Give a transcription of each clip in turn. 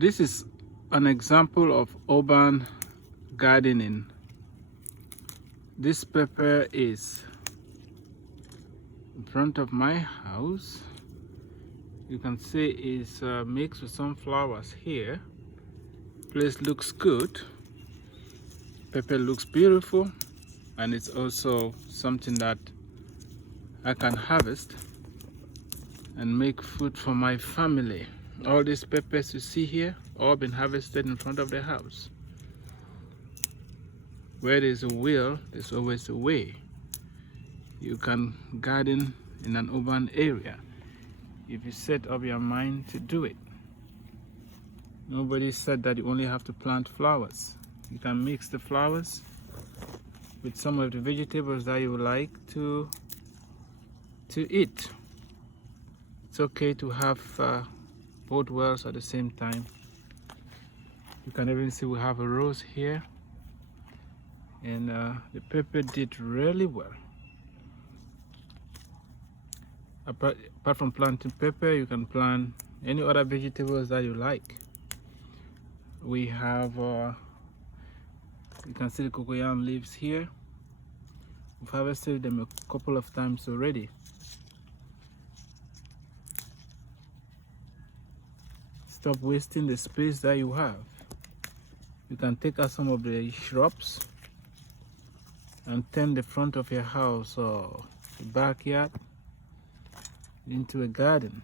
This is an example of urban gardening. This pepper is in front of my house. You can see it's mixed with some flowers here. Place looks good. Pepper looks beautiful, and it's also something that I can harvest and make food for my family. All these peppers you see here, all been harvested in front of the house. Where there's a will, there's always a way. You can garden in an urban area if you set up your mind to do it. Nobody said that you only have to plant flowers. You can mix the flowers with some of the vegetables that you would like to eat. It's okay to have both worlds at the same time. You can even see we have a rose here, and the pepper did really well. Apart from planting pepper, you can plant any other vegetables that you like. We have you can see the cocoyam leaves here. We've harvested them a couple of times already. Stop wasting the space that you have. You can take out some of the shrubs and turn the front of your house or the backyard into a garden.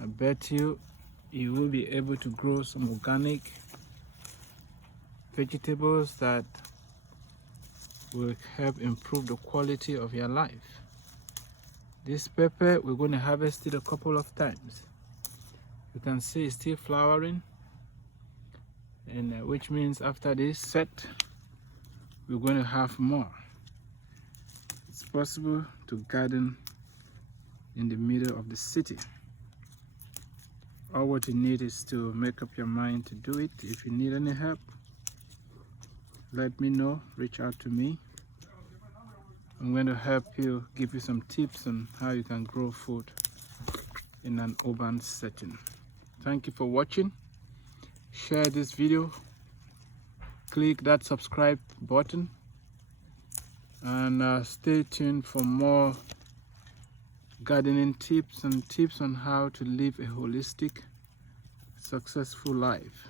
I bet you will be able to grow some organic vegetables that will help improve the quality of your life. This pepper, we're going to harvest it a couple of times. You can see it's still flowering, and which means after this set, we're going to have more. It's possible to garden in the middle of the city. All what you need is to make up your mind to do it. If you need any help, let me know, reach out to me. I'm going to help you, give you some tips on how you can grow food in an urban setting. Thank you for watching. Share this video, click that subscribe button, and stay tuned for more gardening tips and tips on how to live a holistic, successful life.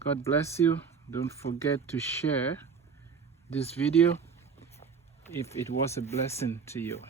God bless you. Don't forget to share this video if it was a blessing to you.